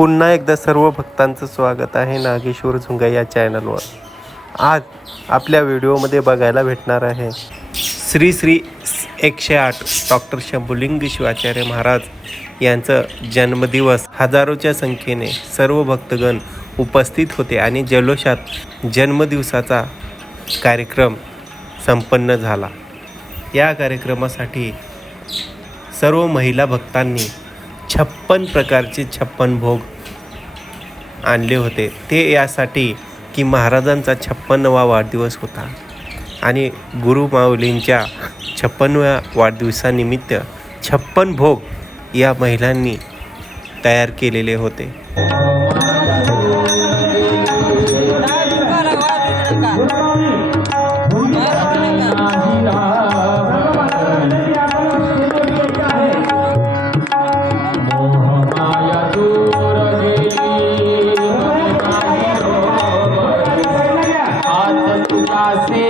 पुन्हा एकदा सर्व भक्तांचं स्वागत आहे नागेश्वर झुंगा या चॅनलवर. आज आपल्या व्हिडिओमध्ये बघायला भेटणार आहे श्री श्री एकशे आठ डॉक्टर शंभुलिंग शिवाचार्य महाराज यांचं जन्मदिवस. हजारोच्या संख्येने सर्व भक्तगण उपस्थित होते आणि जल्लोषात जन्मदिवसाचा कार्यक्रम संपन्न झाला. या कार्यक्रमासाठी सर्व महिला भक्तांनी छप्पन प्रकारचे छप्पन भोग आणले होते. ते यासाठी की महाराजांचा छप्पनवा वाढदिवस होता. आणि गुरुमाऊलींच्या छप्पनव्या वाढदिवसानिमित्त छप्पन भोग या महिलांनी तयार केलेले होते. nasci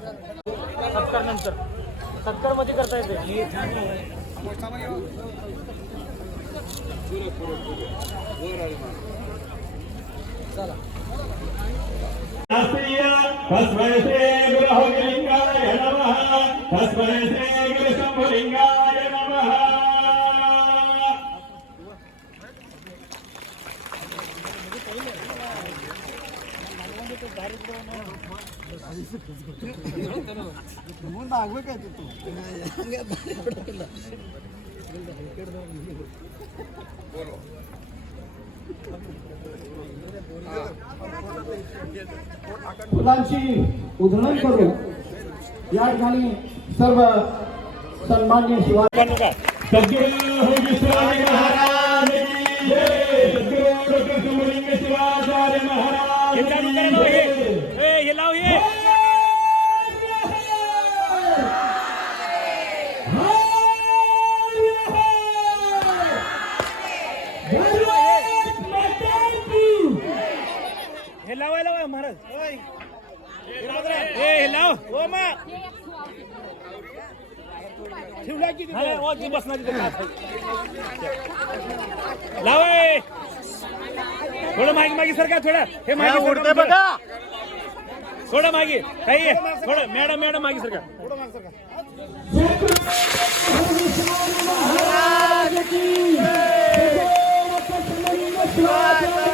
नंतर. सत्तरमध्ये करता येते. तस्मै श्री गुरुलिंगाय नमः। तस्मै श्री गुरु फुलांची उधळण करून या ठिकाणी सर्व सन्मान्य शिवा सद्गुरु स्वामी महाराज की हो थोडं मागे मागे सर का थोडं हे मागे उडते बघा थोडं मागे काही आहे. थोडं मॅडम मॅडम मागे सर का महाराज की जय.